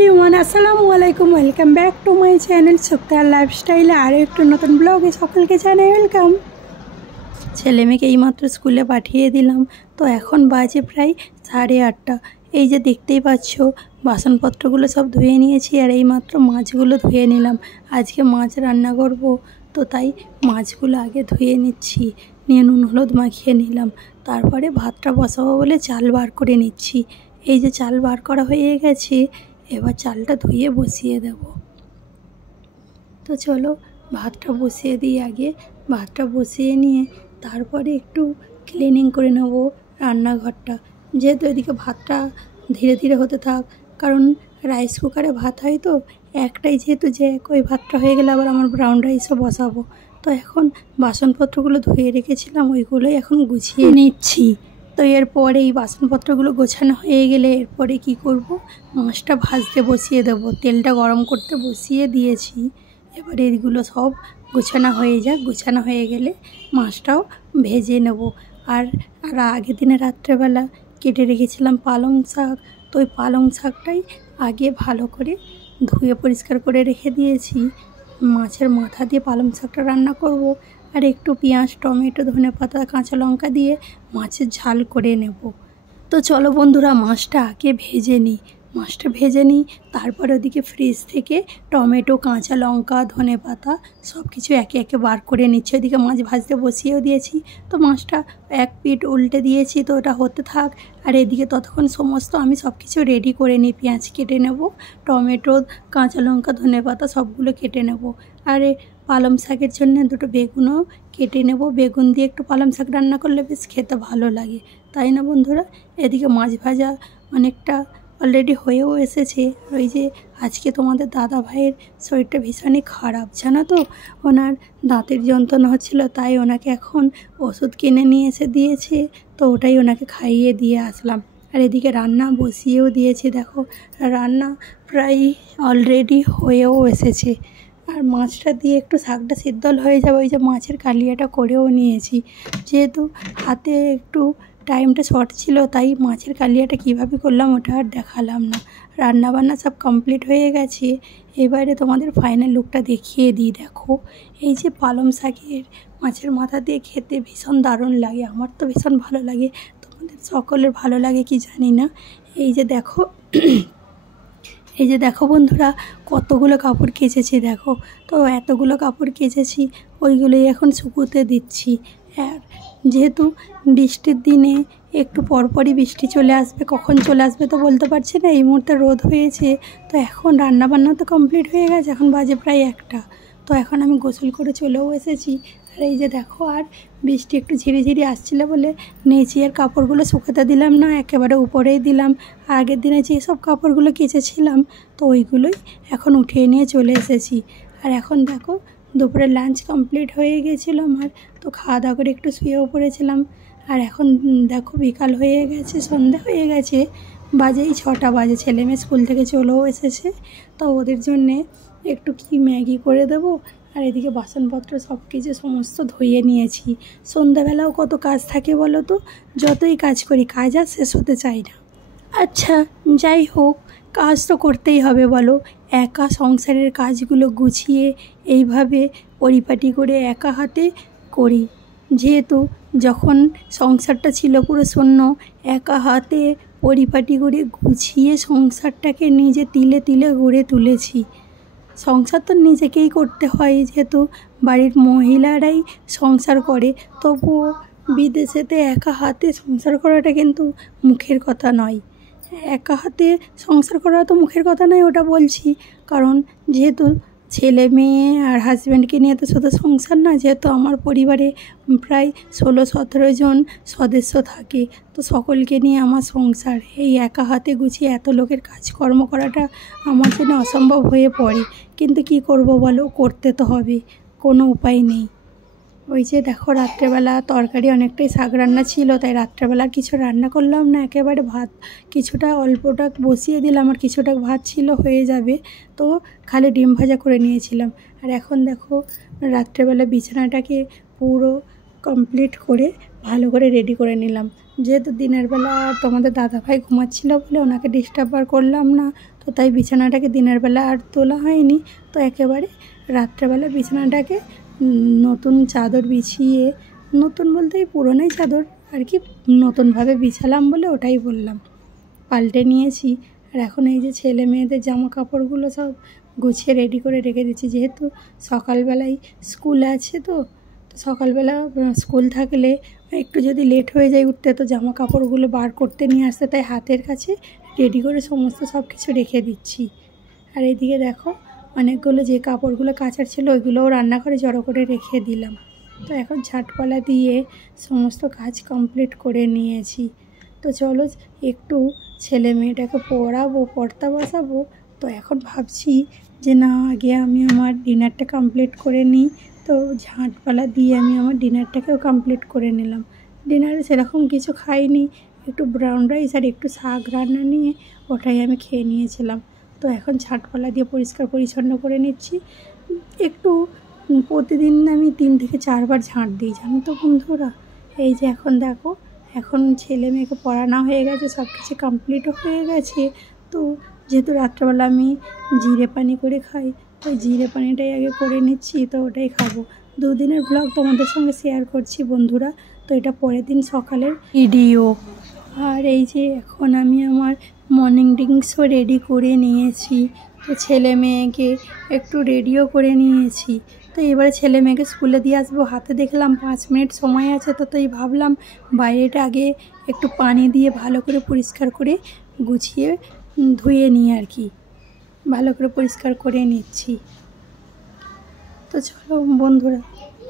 Everyone আসসালামু আলাইকুম, welcome back to my channel সুক্তার লাইফস্টাইলে আরও একটু নতুন ব্লগে সকলকে জানাই ওয়েলকাম। ছেলে মেয়েকে এইমাত্র স্কুলে পাঠিয়ে দিলাম, তো এখন বাজে প্রায় 8:30। এই যে দেখতেই পাচ্ছ বাসনপত্রগুলো সব ধুয়ে নিয়েছি আর এইমাত্র মাছগুলো ধুয়ে নিলাম। আজকে মাছ রান্না করব, তো তাই মাছগুলো আগে ধুয়ে নিচ্ছি, নিয়ে নুন হলুদ মাখিয়ে নিলাম। তারপরে ভাতটা বসাবো বলে চাল বার করে নিচ্ছি। এই যে চাল বার করা হয়ে গেছে, এবার চালটা ধুয়ে বসিয়ে দেব। তো চলো ভাতটা বসিয়ে দিই আগে। ভাতটা বসিয়ে নিয়ে তারপরে একটু ক্লিনিং করে নেব রান্নাঘরটা, যেহেতু এদিকে ভাতটা ধীরে ধীরে হতে থাক, কারণ রাইস কুকারে ভাত হয় তো একটাই, যেহেতু যে ওই ভাতটা হয়ে গেলে আবার আমার ব্রাউন রাইসও বসাবো। তো এখন বাসনপত্রগুলো ধুয়ে রেখেছিলাম, ওইগুলোই এখন গুছিয়ে নিচ্ছি। তো এরপরে এই বাসনপত্রগুলো গোছানো হয়ে গেলে এরপরে কি করব, মাছটা ভাজতে বসিয়ে দেব। তেলটা গরম করতে বসিয়ে দিয়েছি, এবারে এগুলো সব গোছানো হয়ে যাক। গোছানো হয়ে গেলে মাছটাও ভেজে নেব। আর আগের দিনে রাত্রেবেলা কেটে রেখেছিলাম পালং শাক, তো ওই পালং শাকটাই আগে ভালো করে ধুয়ে পরিষ্কার করে রেখে দিয়েছি। মাছের মাথা দিয়ে পালং শাকটা রান্না করব, আর একটু পেঁয়াজ টমেটো ধনেপাতা কাঁচা লঙ্কা দিয়ে মাছের ঝাল করে নেব। তো চলো বন্ধুরা মাছটা আগে ভেজে নিই। মাছটা ভেজে নিই, তারপরে ওদিকে ফ্রিজ থেকে টমেটো কাঁচা লঙ্কা ধনেপাতা সব কিছু একে একে বার করে নিচ্ছি। ওদিকে মাছ ভাজতে বসিয়েও দিয়েছি, তো মাছটা এক পিঠ উল্টে দিয়েছি, তো ওটা হতে থাক। আর এদিকে ততক্ষণ সমস্ত আমি সব কিছু রেডি করে নিই। পেঁয়াজ কেটে নেব, টমেটো কাঁচা লঙ্কা ধনেপাতা সবগুলো কেটে নেব। আর পালং শাকের জন্য দুটো বেগুনও কেটে নেব। বেগুন দিয়ে একটু পালং শাক রান্না করলে বেশ খেতে ভালো লাগে, তাই না বন্ধুরা? এদিকে মাছ ভাজা অনেকটা অলরেডি হয়েও এসেছে। ওই যে আজকে তোমাদের দাদা ভাইয়ের শরীরটা ভীষণই খারাপ, জানো তো, ওনার দাঁতের যন্ত্রণা হচ্ছিলো, তাই ওনাকে এখন ওষুধ কিনে নিয়ে এসে দিয়েছে, তো ওটাই ওনাকে খাইয়ে দিয়ে আসলাম। আর এদিকে রান্না বসিয়েও দিয়েছি, দেখো রান্না প্রায় অলরেডি হয়েও এসেছে। আর মাছটা দিয়ে একটু শাকটা সিদ্ধল হয়ে যাবে, ওই যে মাছের কালিয়াটা করেও নিয়েছি। যেহেতু হাতে একটু টাইমটা শর্ট ছিল, তাই মাছের কালিয়াটা কিভাবে করলাম ওটা আর দেখালাম না। রান্নাবান্না সব কমপ্লিট হয়ে গেছে, এবারে তোমাদের ফাইনাল লুকটা দেখিয়ে দিই। দেখো এই যে পালং শাকের মাছের মাথা দিয়ে খেতে ভীষণ দারুণ লাগে, আমার তো ভীষণ ভালো লাগে, তোমাদের সকলের ভালো লাগে কি জানি না। এই যে দেখো এই যে দেখো বন্ধুরা কতগুলো কাপড় কেচেছি, দেখো তো এতগুলো কাপড় কেচেছি, ওইগুলোই এখন শুকোতে দিচ্ছি। আর যেহেতু বৃষ্টির দিনে একটু পরপরই বৃষ্টি চলে আসবে, কখন চলে আসবে তো বলতে পারছি না। এই মুহূর্তে রোদ হয়েছে, তো এখন রান্নাবান্না তো কমপ্লিট হয়ে গেছে, এখন বাজে প্রায় 1টা। তো এখন আমি গোসল করে চলেও এসেছি। আর এই যে দেখো আর বৃষ্টি একটু ঝিরিঝিরি আসছিলো বলে নিচের কাপড়গুলো শুকাতে দিলাম না, একেবারে উপরেই দিলাম। আর আগের দিনে যেসব কাপড়গুলো কেচেছিলাম তো ওইগুলোই এখন উঠিয়ে নিয়ে চলে এসেছি। আর এখন দেখো দুপুরে লাঞ্চ কমপ্লিট হয়ে গেছিলো আমার, তো খাওয়া দাওয়া করে একটু শুয়েও পড়েছিলাম। আর এখন দেখো বিকাল হয়ে গেছে, সন্ধ্যা হয়ে গেছে, বাজেই 6টা বাজে। ছেলে মেয়ে স্কুল থেকে চলেও এসেছে, তো ওদের জন্যে একটু কি ম্যাগি করে দেবো। আর এদিকে বাসনপত্র সব কিছু সমস্ত ধুয়ে নিয়েছি। সন্ধ্যাবেলাও কত কাজ থাকে বলো তো, যতই কাজ করি কাজ আর শেষ হতে চায় না। আচ্ছা যাই হোক, কাজ তো করতেই হবে বলো। একা সংসারের কাজগুলো গুছিয়ে এইভাবে পরিপাটি করে একা হাতে করি, যেহেতু যখন সংসারটা ছিল পুরো শূন্য, একা হাতে পরিপাটি করে গুছিয়ে সংসারটাকে নিজে তিলে তিলে গড়ে তুলেছি। সংসার তো নিজেকেই করতে হয়, যেহেতু বাড়ির মহিলারাই সংসার করে, তবুও বিদেশেতে একা হাতে সংসার করাটা কিন্তু মুখের কথা নয়। একা হাতে সংসার করা তো মুখের কথা নয়, ওটা বলছি কারণ যেহেতু ছেলে মেয়ে আর হাজব্যান্ডকে নিয়ে তো শুধু সংসার না, যেহেতু আমার পরিবারে প্রায় 16-17 জন সদস্য থাকে, তো সকলকে নিয়ে আমার সংসার। এই একা হাতে গুছিয়ে এত লোকের কাজকর্ম করাটা আমার জন্য অসম্ভব হয়ে পড়ে, কিন্তু কি করব বলো, করতে তো হবে, কোনো উপায় নেই। ওই যে দেখো রাত্রেবেলা তরকারি অনেকটাই শাক রান্না ছিল, তাই রাত্রেবেলা কিছু রান্না করলাম না, একেবারে ভাত কিছুটা অল্পটা বসিয়ে দিলাম, আর কিছুটা ভাত ছিল হয়ে যাবে, তো খালি ডিম ভাজা করে নিয়েছিলাম। আর এখন দেখো রাত্রেবেলা বিছানাটাকে পুরো কমপ্লিট করে ভালো করে রেডি করে নিলাম। যেহেতু দিনের বেলা তোমাদের দাদাভাই ঘুমাচ্ছিল বলে ওনাকে ডিস্টার্ব আর করলাম না, তো তাই বিছানাটাকে দিনের বেলা আর তোলা হয়নি। তো একেবারে রাত্রেবেলা বিছানাটাকে নতুন চাদর বিছিয়ে, নতুন বলতে পুরনোই চাদর আর কি, নতুনভাবে বিছালাম বলে ওটাই বললাম, পাল্টে নিয়েছি। আর এখন এই যে ছেলে মেয়েদের জামা কাপড়গুলো সব গুছিয়ে রেডি করে রেখে দিচ্ছি। যেহেতু সকালবেলায় স্কুল আছে, তো সকালবেলা স্কুল থাকলে একটু যদি লেট হয়ে যায় উঠতে, তো জামা কাপড়গুলো বার করতে নিয়ে আসতে, তাই হাতের কাছে রেডি করে সমস্ত সব কিছু রেখে দিচ্ছি। আর এইদিকে দেখো অনেকগুলো যে কাপড়গুলো কাচার ছিল ওইগুলোও রান্নাঘরে জড়ো করে রেখে দিলাম। তো এখন ঝাঁটপালা দিয়ে সমস্ত কাজ কমপ্লিট করে নিয়েছি। তো চলো একটু ছেলে মেয়েটাকে পড়তে বসাবো। তো এখন ভাবছি যে না, আগে আমি আমার ডিনারটা কমপ্লিট করে নিই। তো ঝাঁটপালা দিয়ে আমি আমার ডিনারটাকেও কমপ্লিট করে নিলাম। ডিনারে সেরকম কিছু খাইনি, একটু ব্রাউন রাইস আর একটু শাক রান্না নিয়ে ওটাই আমি খেয়ে নিয়েছিলাম। তো এখন ঝাঁটপালা দিয়ে পরিষ্কার পরিচ্ছন্ন করে নিচ্ছি। একটু প্রতিদিন আমি 3 থেকে 4 বার ঝাঁট দিই, জানো তো বন্ধুরা। এই যে এখন দেখো, এখন ছেলে মেয়েকে পড়ানো হয়ে গেছে, সব কিছু কমপ্লিটও হয়ে গেছে। তো যেহেতু রাত্রেবেলা আমি জিরে পানি করে খাই, তো জিরে পানিটাই আগে করে নিচ্ছি, তো ওটাই খাবো। 2 দিনের ব্লগ তোমাদের সঙ্গে শেয়ার করছি বন্ধুরা। তো এটা পরের দিন সকালের ভিডিও। আর এই যে এখন আমি আমার মর্নিং ড্রিঙ্কসও রেডি করে নিয়েছি। তো ছেলে মেয়েকে একটু রেডিও করে নিয়েছি। তো এবারে ছেলে মেয়েকে স্কুলে দিয়ে আসবো। হাতে দেখলাম 5 মিনিট সময় আছে, তো তাই ভাবলাম বাইরেটা আগে একটু পানি দিয়ে ভালো করে পরিষ্কার করে গুছিয়ে ধুয়ে নিই আর কি, ভালো করে পরিষ্কার করে নিচ্ছি। তো চলো বন্ধুরা,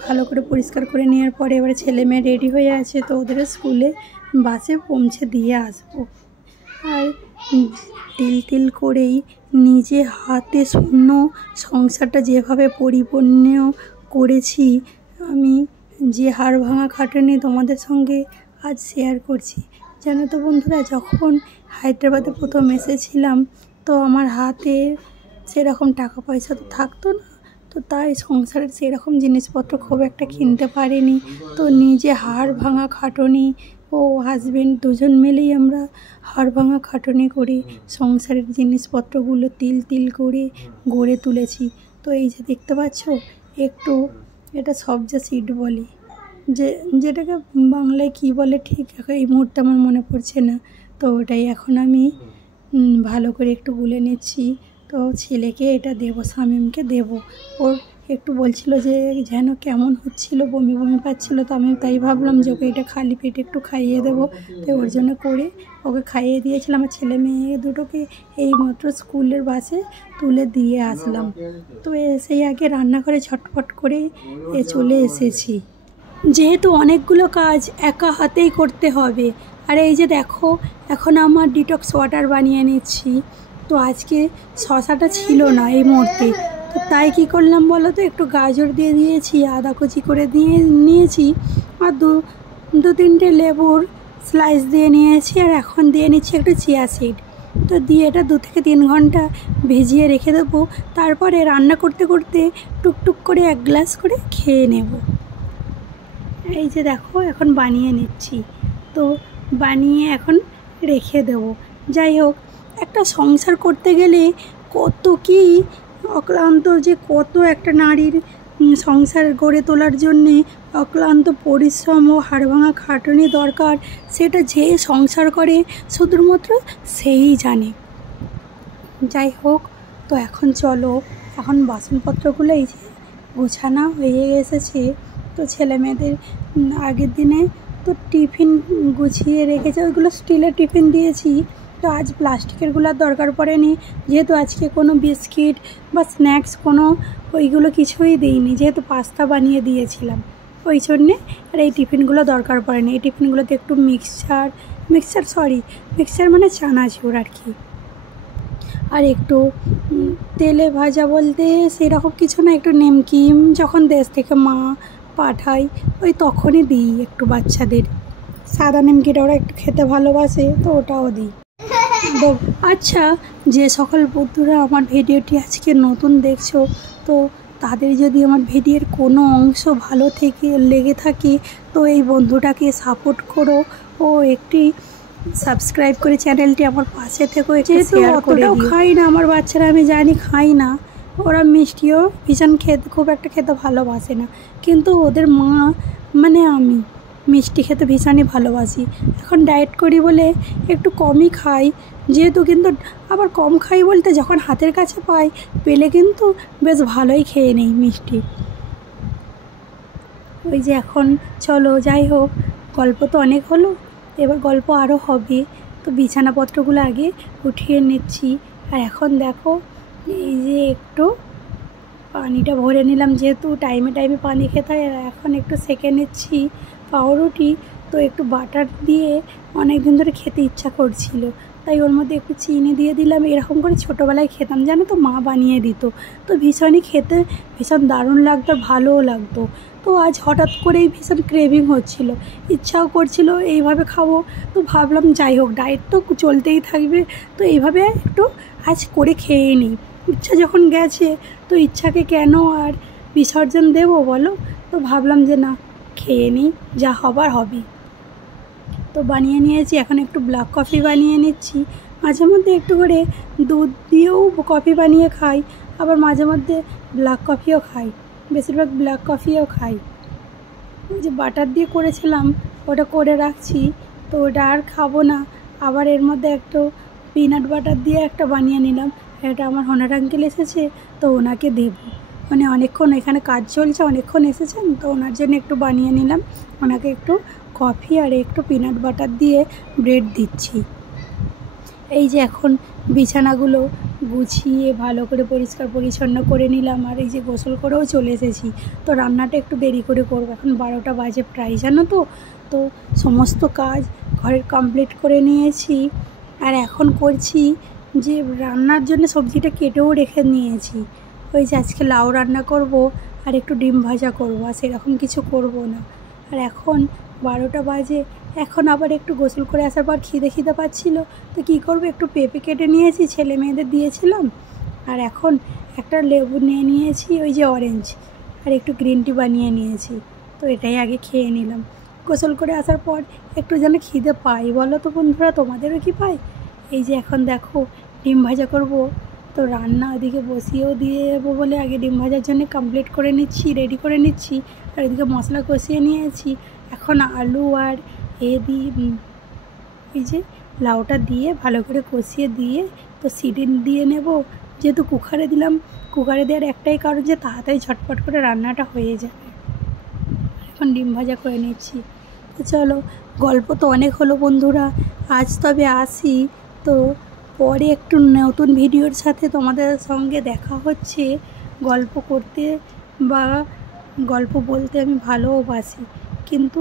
ভালো করে পরিষ্কার করে নেওয়ার পরে এবারে ছেলে মেয়ে রেডি হয়ে আছে, তো ওদের স্কুলে বাসে পৌঁছে দিয়ে আসবো। আর তিল করেই নিজে হাতে শূন্য সংসারটা যেভাবে পরিপূর্ণ করেছি আমি, যে হাড় ভাঙা খাটুনি তোমাদের সঙ্গে আজ শেয়ার করছি। জানো তো বন্ধুরা, যখন হায়দ্রাবাদে প্রথম এসেছিলাম, তো আমার হাতে সেরকম টাকা পয়সা তো থাকতো না, তো তাই সংসারের সেরকম জিনিসপত্র খুব একটা কিনতে পারিনি। তো নিজে হাড় ভাঙা খাটুনি ও হাজবেন্ড দুজন মিলেই আমরা হাড় ভাঙা খাটুনি করে সংসারের জিনিসপত্রগুলো তিল করে গড়ে তুলেছি। তো এই যে দেখতে পাচ্ছ, একটু এটা সবজা সিড বলি, যেটাকে বাংলায় কি বলে ঠিক এই মুহূর্তে আমার মনে পড়ছে না। তো ওটাই এখন আমি ভালো করে একটু গুলে নিচ্ছি। তো ছেলেকে এটা দেবো, শামীমকে দেবো। ওর একটু বলছিল যে যেন কেমন হচ্ছিল, বমি বমি পাচ্ছিলো, তো আমি তাই ভাবলাম যে ওকে এটা খালি পেটে একটু খাইয়ে দেবো। তো ওর জন্য করে ওকে খাইয়ে দিয়েছিলাম। আমার ছেলে মেয়ে দুটোকে এইমাত্র স্কুলের বাসে তুলে দিয়ে আসলাম। তো সেই আগে রান্নাঘরে ঝটপট করে চলে এসেছি, যেহেতু অনেকগুলো কাজ একা হাতেই করতে হবে। আর এই যে দেখো, এখন আমার ডিটক্স ওয়াটার বানিয়ে নিচ্ছি। তো আজকে শশাটা ছিল না এই মুহূর্তে, তো তাই কি করলাম বলো তো, একটু গাজর দিয়ে দিয়েছি, আদা কুচি করে দিয়ে নিয়েছি, আর দু তিনটে লেবুর স্লাইস দিয়ে নিয়েছি। আর এখন দিয়ে নিচ্ছি একটু চিয়া সিড। তো দিয়ে এটা 2 থেকে 3 ঘন্টা ভিজিয়ে রেখে দেবো। তারপরে রান্না করতে করতে টুকটুক করে 1 গ্লাস করে খেয়ে নেব। এই যে দেখো, এখন বানিয়ে নিচ্ছি। তো বানিয়ে এখন রেখে দেব। যাই হোক, একটা সংসার করতে গেলে কত কি অক্লান্ত, যে কত একটা নারীর সংসার গড়ে তোলার জন্যে অক্লান্ত পরিশ্রম ও হাড়ভাঙা খাটুনি দরকার, সেটা যে সংসার করে শুধুমাত্র সেই জানে। যাই হোক, তো এখন চলো, এখন বাসনপত্রগুলো এই যে গোছানো হয়ে এসেছে। তো ছেলে মেয়েদের আগের দিনে তো টিফিন গুছিয়ে রেখেছে, ওইগুলো স্টিলের টিফিন দিয়েছি। তো আজ প্লাস্টিকেরগুলোর দরকার পড়েনি, যেহেতু আজকে কোনো বিস্কিট বা স্ন্যাক্স কোনো ওইগুলো কিছুই দিইনি, যেহেতু পাস্তা বানিয়ে দিয়েছিলাম ওই জন্যে। আর এই টিফিনগুলো দরকার পড়েনি। এই টিফিনগুলোতে একটু মিক্সচার মানে চানাচুর আর কি, আর একটু তেলে ভাজা বলতে সেরকম কিছু না, একটু নিমকিম যখন দেশ থেকে মা পাঠাই ওই তখনই দিই একটু বাচ্চাদের। সাদা নিমকিটা ওরা একটু খেতে ভালোবাসে, তো ওটাও দিই। আচ্ছা, যে সকল বন্ধুরা আমার ভিডিওটি আজকে নতুন দেখছো, তো তাদের যদি আমার ভিডিওর কোনো অংশ ভালো লেগে থাকে তো এই বন্ধুটাকে সাপোর্ট করো ও একটি সাবস্ক্রাইব করে চ্যানেলটি আমার পাশে থেকেও একটু শেয়ার করে দিও। খাই না আমার বাচ্চারা, আমি জানি খাই না, ওরা মিষ্টিও ভীষণ খুব একটা খেতে ভালোবাসে না, কিন্তু ওদের মা মানে আমি মিষ্টি খেতে ভীষণই ভালোবাসি। এখন ডায়েট করি বলে একটু কমই খাই, যেহেতু কিন্তু আবার কম খাই বলতে যখন হাতের কাছে পাই পেলে কিন্তু বেশ ভালোই খেয়ে নেই মিষ্টি। ওই যে এখন চলো যাই হোক, গল্প তো অনেক হলো, এবার গল্প আরও হবে। তো বিছানাপত্রগুলো আগে উঠিয়ে নিচ্ছি। আর এখন দেখো এই যে একটু পানিটা ভরে নিলাম, যেহেতু টাইমে টাইমে পানি খেতে হয়। আর এখন একটু সেঁকে নিচ্ছি পাউরুটি। তো একটু বাটার দিয়ে অনেক দিন ধরে খেতে ইচ্ছা করছিল, তাই ওর মধ্যে একটু চিনি দিয়ে দিলাম। এরকম করে ছোটোবেলায় খেতাম জানো তো, মা বানিয়ে দিত, তো ভীষণই খেতে ভীষণ দারুণ লাগতো, ভালোও লাগতো। তো আজ হঠাৎ করেই ভীষণ ক্রেভিং হচ্ছিল, ইচ্ছাও করছিল এইভাবে খাবো। তো ভাবলাম যাই হোক, ডায়েট তো চলতেই থাকবে, তো এইভাবে একটু আজ করে খেয়ে নিই। ইচ্ছা যখন গেছে তো ইচ্ছাকে কেন আর বিসর্জন দেবো বলো। তো ভাবলাম যে না, খেয়ে নিই, যা হবার হবে। তো বানিয়ে নিয়েছি, এখন একটু ব্ল্যাক কফি বানিয়ে নিচ্ছি। মাঝে মধ্যে একটু করে দুধ দিয়েও কফি বানিয়ে খাই, আবার মাঝে মধ্যে ব্ল্যাক কফিও খাই, বেশিরভাগ ব্ল্যাক কফিও খাই। ওই যে বাটার দিয়ে করেছিলাম ওটা করে রাখছি, তো ওটা আর খাবো না। আবার এর মধ্যে একটু পিনাট বাটার দিয়ে একটা বানিয়ে নিলাম। এটা আমার হোনার আঙ্কেল এসেছে, তো ওনাকে দেবো, মানে অনেকক্ষণ এখানে কাজ চলছে, অনেকক্ষণ এসেছেন, তো ওনার জন্য একটু বানিয়ে নিলাম। ওনাকে একটু কফি আর একটু পিনাট বাটার দিয়ে ব্রেড দিচ্ছি। এই যে এখন বিছানাগুলো গুছিয়ে ভালো করে পরিষ্কার পরিচ্ছন্ন করে নিলাম, আর এই যে গোসল করেও চলে এসেছি। তো রান্নাটা একটু দেরি করে করবো, এখন 12টা বাজে প্রায় জানো তো। তো সমস্ত কাজ ঘরের কমপ্লিট করে নিয়েছি, আর এখন করছি যে রান্নার জন্য সবজিটা কেটেও রেখে নিয়েছি। ওই যে আজকে লাউ রান্না করব আর একটু ডিম ভাজা করব, আর সেরকম কিছু করব না। আর এখন 12টা বাজে, এখন আবার একটু গোসল করে আসার পর খিদে পাচ্ছিল, তো কী করবো, একটু পেঁপে কেটে নিয়েছি, ছেলে মেয়েদের দিয়েছিলাম। আর এখন একটা লেবু নিয়ে নিয়েছি, ওই যে অরেঞ্জ, আর একটু গ্রিন টি বানিয়ে নিয়েছি। তো এটাই আগে খেয়ে নিলাম। গোসল করে আসার পর একটু যেন খিদে পাই, বলো তো বন্ধুরা, তোমাদেরও কি পাই? এই যে এখন দেখো ডিম ভাজা করব, তো রান্না ওদিকে বসিয়েও দিয়ে দেবো বলে আগে ডিম ভাজার জন্য কমপ্লিট করে নিচ্ছি, রেডি করে নিচ্ছি। আর এদিকে মশলা কষিয়ে নিয়েছি। এখন আলু আর এই যে লাউটা দিয়ে ভালো করে কষিয়ে দিয়ে তো সিটি দিয়ে নেব, যেহেতু কুকারে দিলাম। কুকারে দেওয়ার একটাই কারণ যে তাড়াতাড়ি ঝটপট করে রান্নাটা হয়ে যাবে। এখন ডিম ভাজা করে নিচ্ছি। তো চলো, গল্প তো অনেক হলো বন্ধুরা, আজ তবে আসি। তো পরে একটু নতুন ভিডিওর সাথে তোমাদের সঙ্গে দেখা হচ্ছে। গল্প করতে বা গল্প বলতে আমি ভালোবাসি, কিন্তু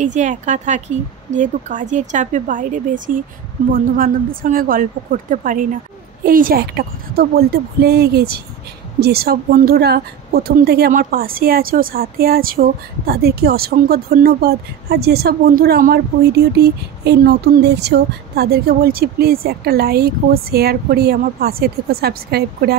এই যে একা থাকি, যেহেতু কাজের চাপে বাইরে বেশি বন্ধুবান্ধবদের সঙ্গে গল্প করতে পারি না। এই যে একটা কথা তো বলতে ভুলেই গেছি, যেসব বন্ধুরা প্রথম থেকে আমার পাশে আছো, সাথে আছো, তাদেরকে অসংখ্য ধন্যবাদ। আর যেসব বন্ধুরা আমার ভিডিওটি এই নতুন দেখছো, তাদেরকে বলছি প্লিজ একটা লাইক ও শেয়ার করে আমার পাশে থেকে সাবস্ক্রাইব করে